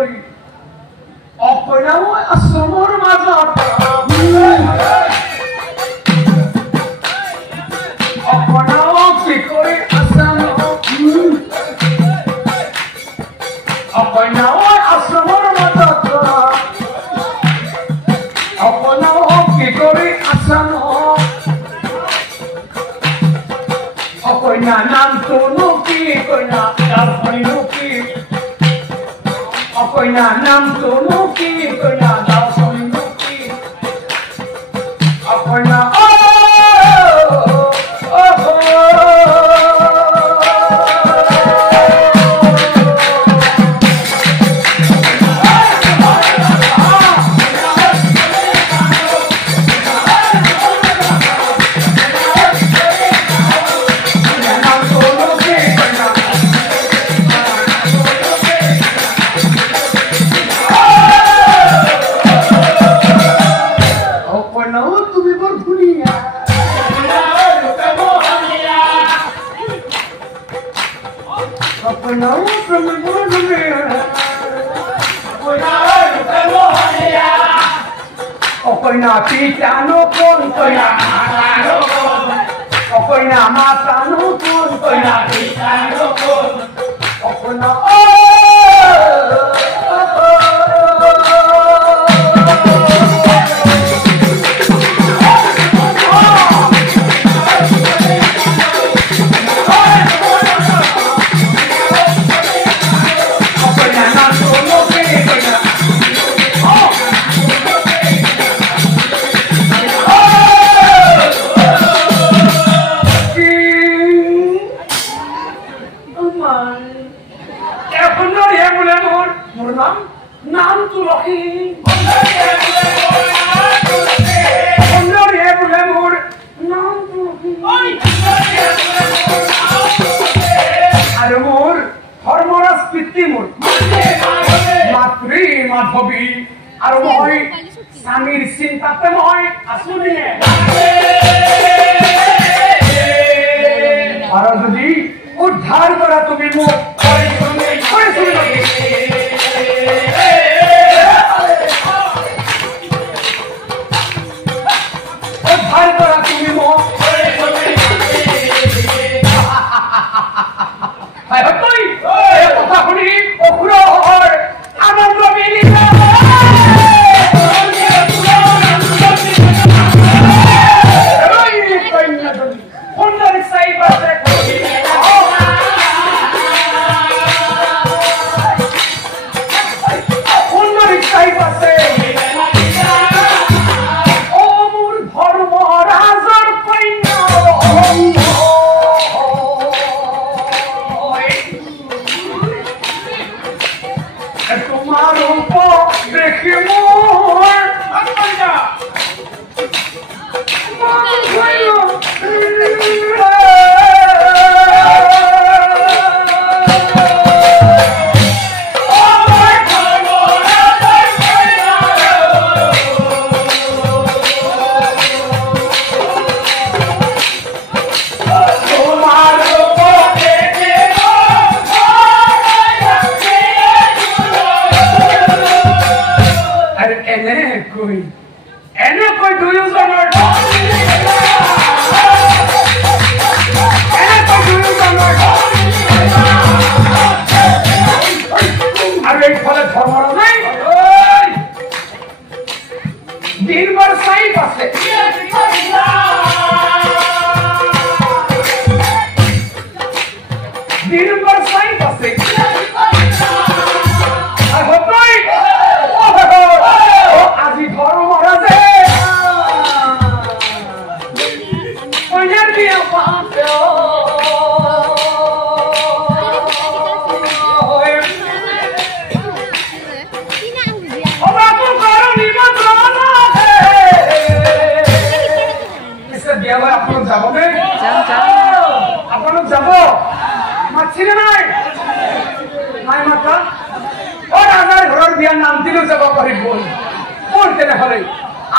কৰি অকণাও আশ্ৰমৰ মাজত অকণাও কি কৰি আছাম অকণাও আশ্ৰমৰ মাজত অকণাও কি কৰি আছাম অকণা নামটোনো কি কইনা ডালখনিনো কি অকণা নামটোনো কি কইনা ডালখনিনো কি অকণা Okoina pitano kon koina matano kon Okoina matano kon koina pitano kon Okoina Samir cinta temoy asune Aro jodi uddhar kora tumi mo koi shune uddhar kora tumi mo koi shune hai hotoi e kotha shuni okhuro hor anondo milita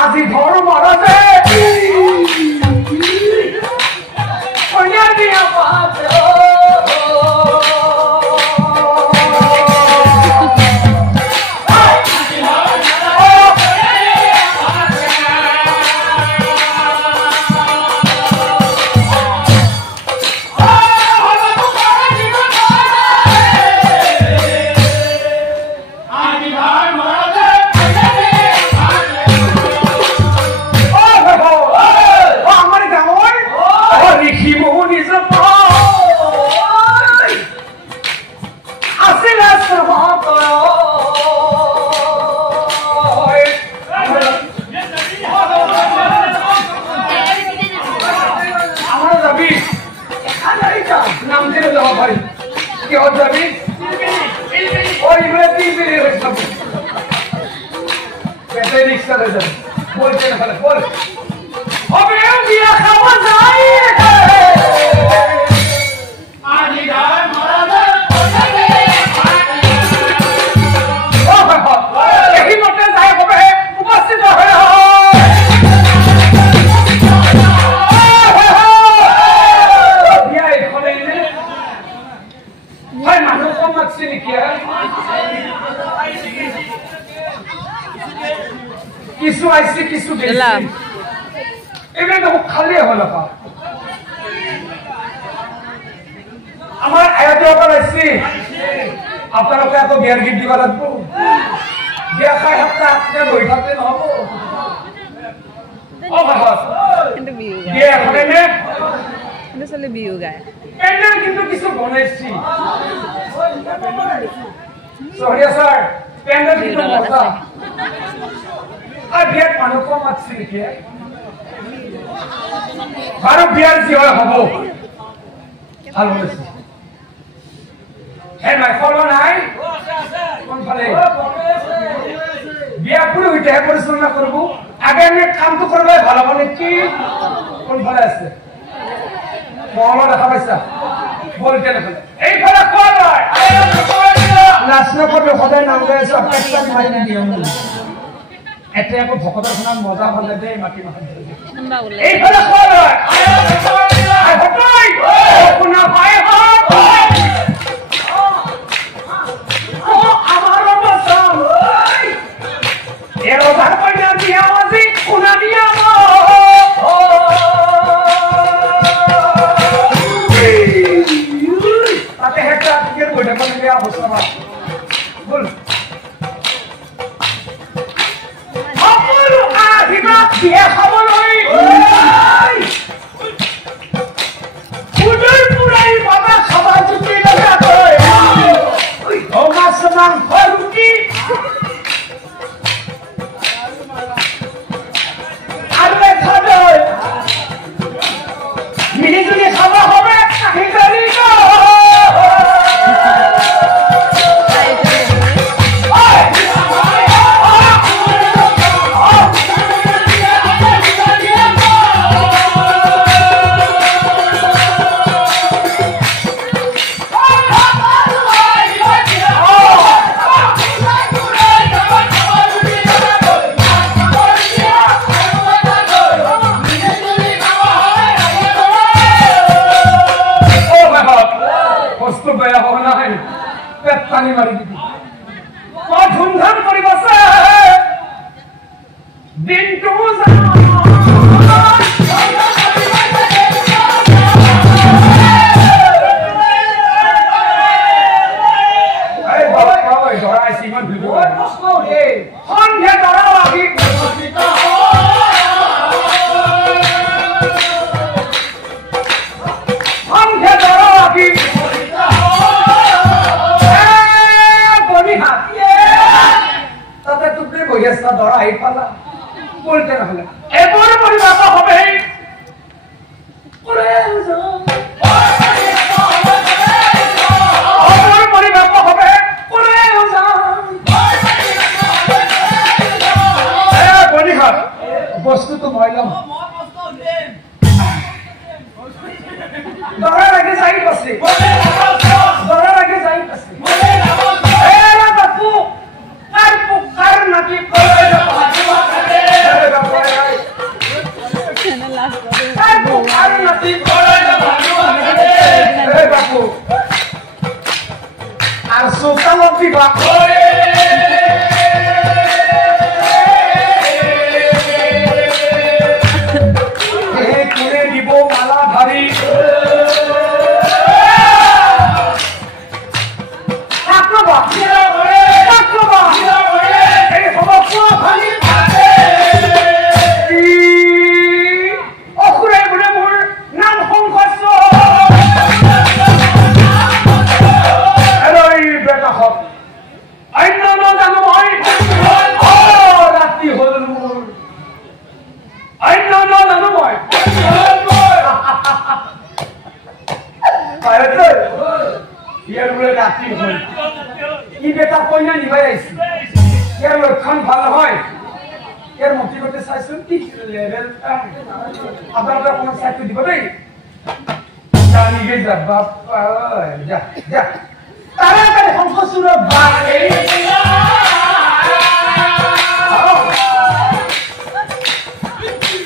আজি ঘর মরদে আসিলে সহক আমার যাবি নাম দিয়ে যাব ভাই কি হল যাবি ওই মেয়েটি বেরিয়ে হয়েছে কেটে রিক্সা হয়ে যাবে বলছে না বল হবে বিয়া খাওয়া যায় আনি যায় মারা এই মতে যায় হবে উপস্থিত হয়ে বিয়া এখানে ভাই মানুষ কম লাগছে নাকি কিছু আইসি কিছু গেলাম এগুলো তো খালি হলো আমার আয়াতে আবার আইসি আপনারা এত বিয়ার গিফট দিবা লাগবো বিয়া খাই হাতে আপনি বই থাকতে নহব ও বাবা বিয়া এখানে নে এটা চলে বিহু গায় প্যান্ডেল কিন্তু কিছু বনাইছি সরিয়া স্যার প্যান্ডেল কিন্তু মজা আর বিয়ার মানুষ কম আছে নাকি বারো বিয়ার জি হয় হব ভালো হয়েছে হ্যাঁ নাই ফলো নাই কোনফালে বিয়া পুরো হইতে পরিচালনা করব আগে আমি কাম তো করবে ভালো মানে কি কোনফালে আছে মহলা দেখা পাইছা বলতে দেখো এইফালে কোন হয় নাচনা করবে সদায় নাম গাই আছে একটা মারি নিয়ম এতে আকৌ ভকতৰ নাম মজা হলে দেই মাটি মাটি এইফালে কোন হয় শুনা পাই আমার বাসাম এর ওধার কইনা দিয়া আজি কোনা দিয়া তাতে একটা টিকেট কইটা কোন দিয়া বসবা বল আপন আহিবা দিয়া খবর হই উদর পুরাই বাবা খাবার জুটি লাগা কই ও মাসমান হরুকি আরে খাদর মিলিজুলি খাওয়া হবে নাকি করি গো পানি মারি দিবি ধুমধাম করি বসে দিনটু সন্ধ্যা দৰা লাগি সন্ধ্যা দৰা লাগি তাতে টুকরে বইয়াস্তা ধরা এই পালা বলতে না হলে এরপরে পরিবার হবে বস্তু তো ময়লাম ধরার আগে যাই পাশে ধরার আগে যাই পাশে বাপু কার নাকি বাপু আর সুলতান দিবা দিব মালা ভারী বেটা কি বেটা কইনা নিবাই আইছি এর লক্ষণ ভালো হয় এর মতি করতে চাইছেন কি লেভেল আপনারা কোন সাইকেল দিব দেই জানি গে যা বাবা যা যা তাড়াতাড়ি সংসুর বাড়ে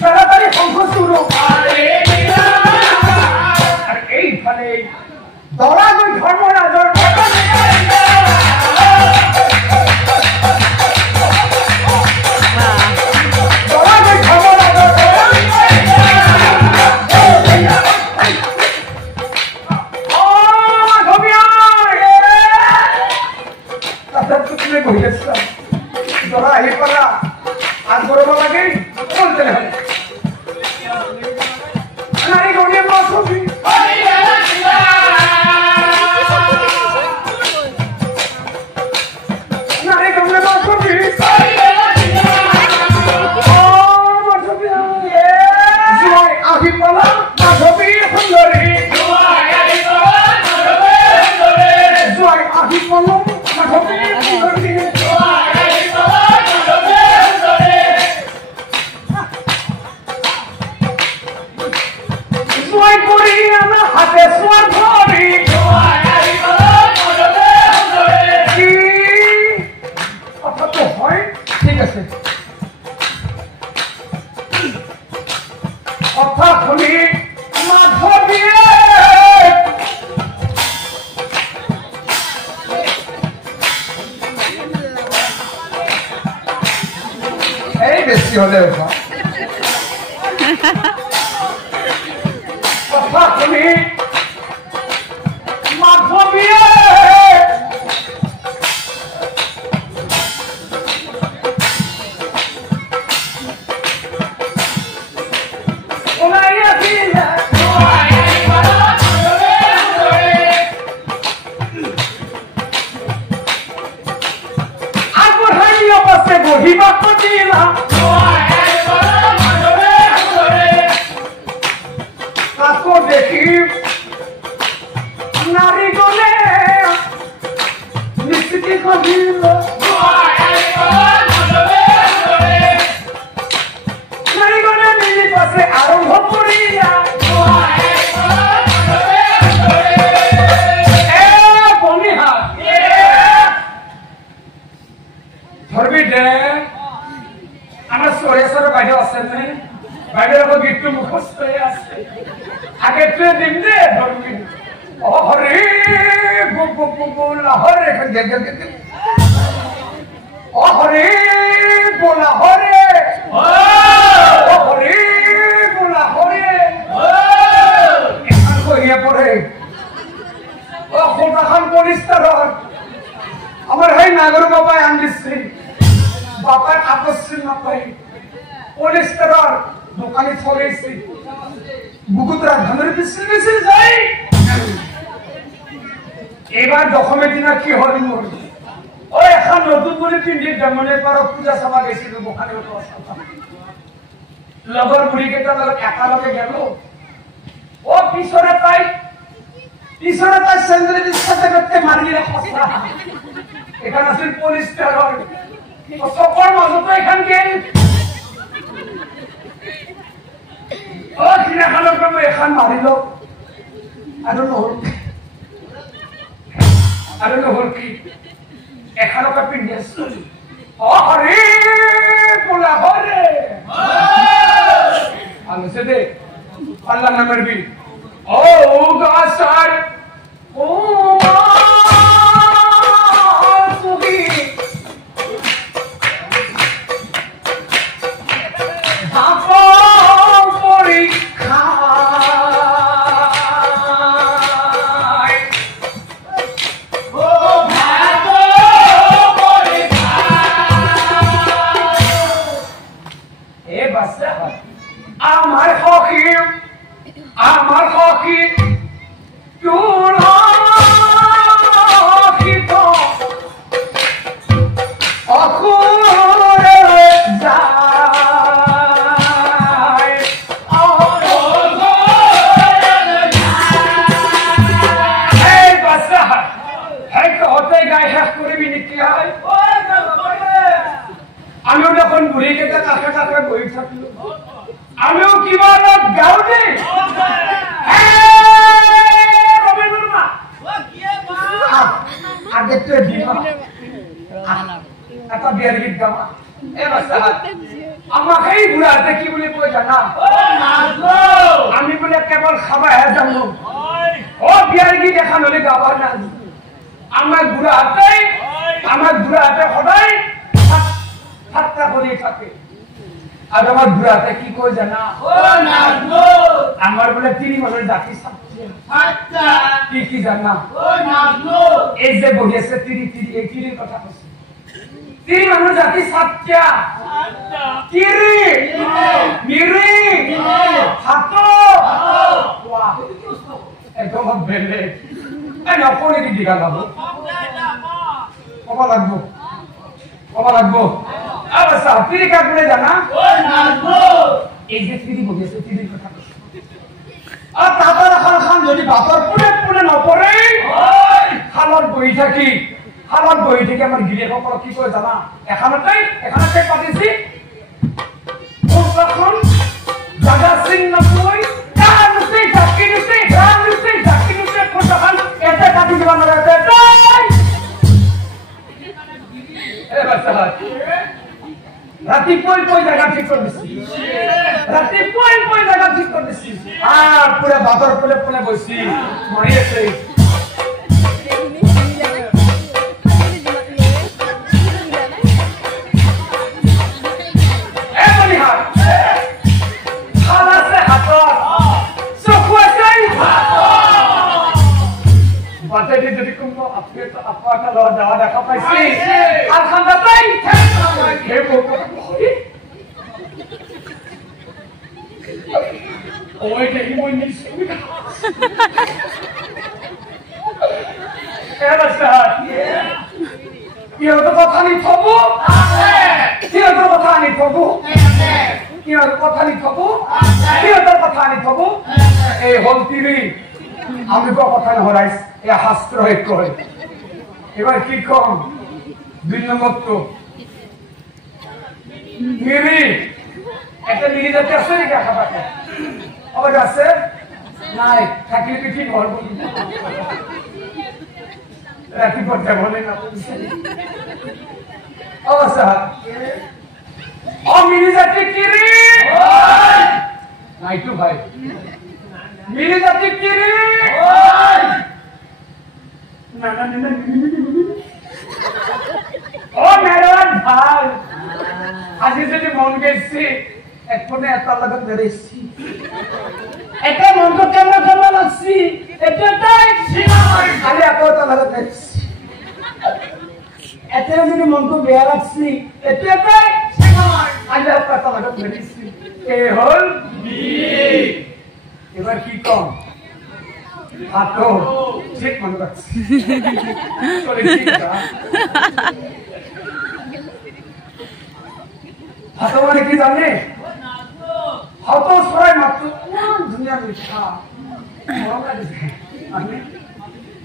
তাড়াতাড়ি সংসুর বাড়ে আর এইখানে দরাগই ধর্মরাজর আমার হকি শেষ করবি নাকি আয় আমিও যখন বুড়ি কেটে কাছে কাছে বই থাকলো আমিও কিবা গাও নেই আগে তো দিবা একটা বিয়ার গীত গাওয়া আমাকে এই বুড়াতে কি বলে কই জানা আমি বলে কেবল খাবার হ্যাঁ জানো ও বিয়ার গীত এখন হলে গাবার না আমার বুড়াতে সদায় ঠাট্টা করে থাকে আর আমার বুড়াতে কি কই জানা আমার বলে তিনি মানুষ ডাকি কি জানা এই যে বহিয়েছে তিনি এই তিরির কথা কৈছে তিনি মানুষ জাতি সাতটা কিরি মিরি হাতো একদম বেলে এই নকরি কি দিগা যাব কবা লাগবো আবার সাতটি কাটলে জানা এই যে তিনি বহিয়েছে তিরির কথা কৈছে আর তাতার খান যদি বাতর পুনে নপরে খালত বহি থাকি আমার গিরিয়ে সকল কি করে জানা এখানতে পাতিছি জাগা সিং নপই রাতি কই জায়গা ঠিক করে দিছি আর পুরা বাতর পুলে বসি মরিয়েছে যদি কোনো আপনার যাওয়া দেখা পাইছি আর খান্দাতেই ওই দেখি মই নিশ্চয় কথা নি থবো এই হল তিরি আমি কথা নহরাইছ এ শাস্ত্র কয় এবার কি কম 2 নম্বর তো মিরি একটা মিরি যাতে আছে নাকি আশাপাশে আবার আছে নাই থাকলে পিঠি ঘর বলি রাখি পড়তে বলে না অবস্থা ও মিরি যাতে কিরি নাই তো ভাই মিরি যাতে কিরি ও মেরান ভাই আজি যদি মন গেছি একপনে এটা লগত বেরেছি এটা মন তো কেমন লাগছি এটা তাই সিনামাই খালি আকো এটা লগত বেরেছি এটা যদি মন তো বেয়া লাগছি এটা তাই সিনামাই খালি আকো এটা লগত বেরেছি এ হল বি এবার কি কম হাতো ঠিক মনে রাখছি হাতো মানে কি জানে হাতো সরাই মাত্র কোন দুনিয়া মিঠা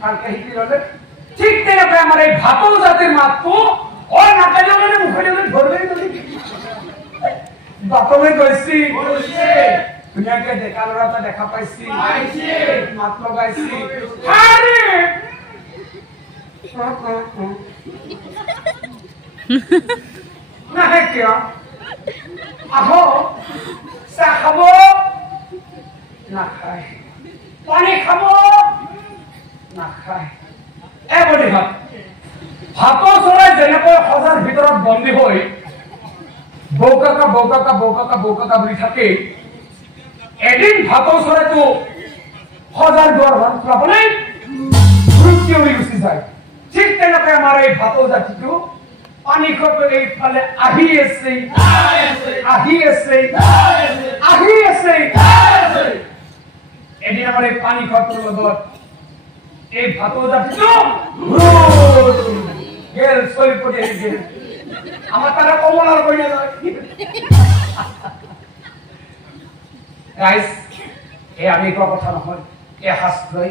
কালকে হিটি হলে ঠিক তেনেকে আমার এই ভাতো জাতির মাত্র ও নাকে জলে মুখে জলে ধরবেই বাতমে গৈছি দুনিয়াকে দেখা লড়াটা দেখা পাইছি মাত লগাইছি নাহে কিয় আহো চাহ খাব নাখায় পানী খাব নাখায় বলি ভাতৰ চৰাই যেনেকৈ সজাৰ ভিতৰত বন্দী হৈ বৌকাকা বুলি থাকে এদিন ভাতৰ চৰাইটো সজাৰ দুৱাৰ খুলাবলৈ মৃত্যু হৈ গুচি যায় ঠিক তেনেকৈ আমাৰ এই ভাতৰ জাতিটো পানী খোৱাটো এইফালে আহি আছে এদিন আমাৰ এই পানী খোৱাটোৰ লগত এই ভাতৰ জাতিটো গেল চলি পৰি আহি গেল আমার তারা কমলার বইনা যায় গাইস এ আমি কথা নহয় এ শাস্ত্রই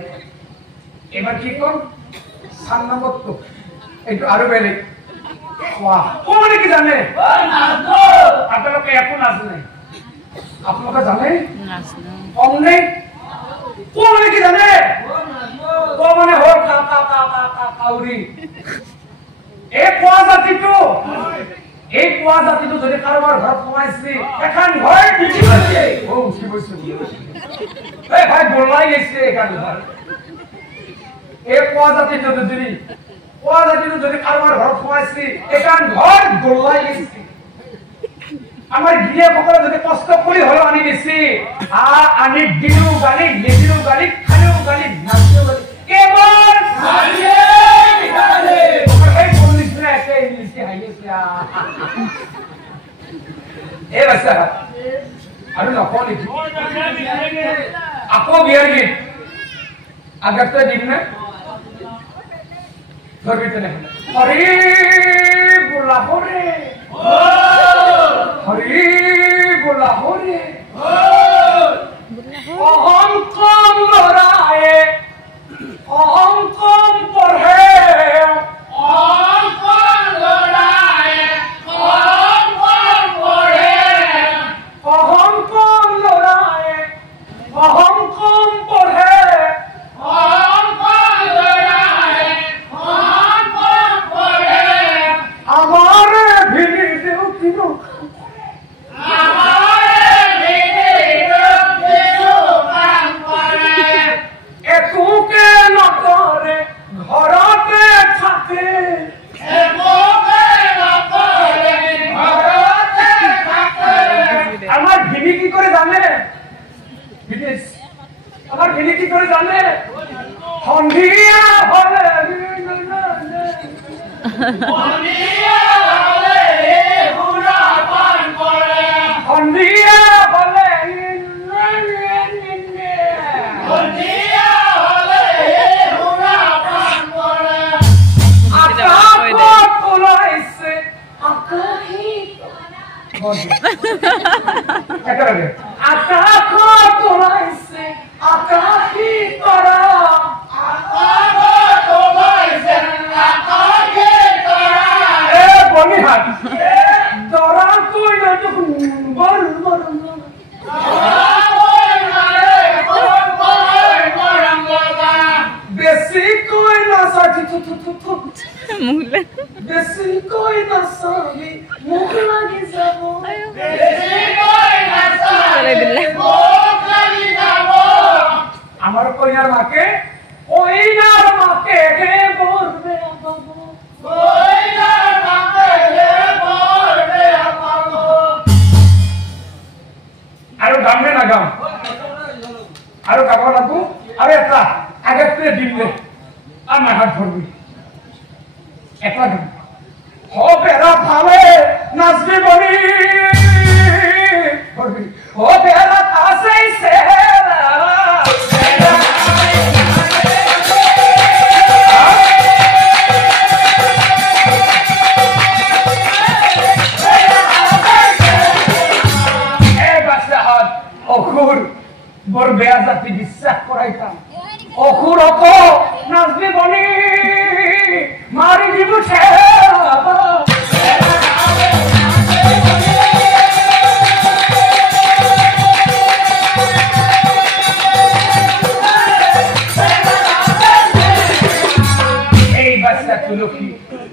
এবার কি কোন 7 নম্বর তো একটু আরো বেলেগ বাহ ও মানে কি জানে আপনাকে একো নাচ নাই আপনাকে জানে কম নেই ও মানে কি জানে ও মানে হল কাউরি এই কোৱা জাতিটো যদি কাৰোবাৰ ঘৰত সোমাইছি এখন ঘৰ পিঠি গৈছে ও কি কৈছে এই ভাই বলাই গৈছে এখন ঘৰ এই কোৱা জাতিটো যদি কাৰোবাৰ ঘৰত সোমাইছি এখন ঘৰ বলাই গৈছে আমাৰ গিৰিয়েকসকলে যদি কষ্ট কৰি হলেও আনি দিছি আনি দিলেও গালি নিদিলেও গালি খালেও গালি নাচিলেও গালি কেৱল আকৌ বিয়াৰ গীত আগতে দিম নে ধৰবি তেনেহলে হৰি বোলা হৰে হৰি বোলা হৰে অহংকম লৰায়ে অহংকম পঢ়ে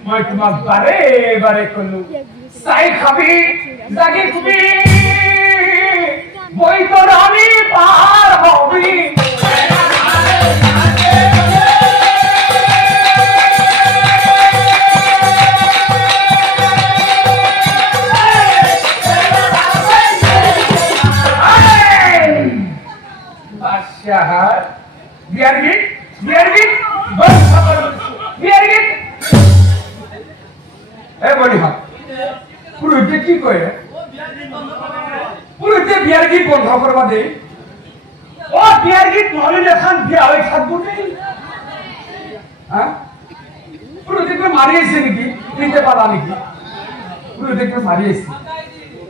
মই তোমাক বাৰে বাৰে কলো চাই খাবি জাগি খুবি বৈতৰণি পাৰ হবি বাদশাহৰ বিয়াৰ গীত বলিহা পুরুষে কি কয় পুরুষে বিয়ার গীত বন্ধ করবা দে ও বিয়ার গীত নহলে লেখান বিয়া হয়ে থাকবো নেই হ্যাঁ পুরুষকে মারিয়েছে নাকি নিতে পারা নাকি পুরুষকে মারিয়েছে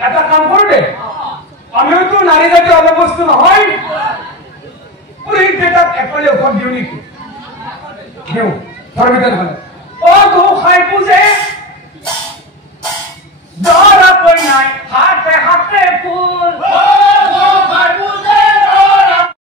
একটা কাম করবে আমিও তো নারী জাতি অবস্থ নহয় পুরুষ যেটা একলে ওপর দিও নাকি কেউ ধর্মিতেন হলে ও তো খাই বুঝে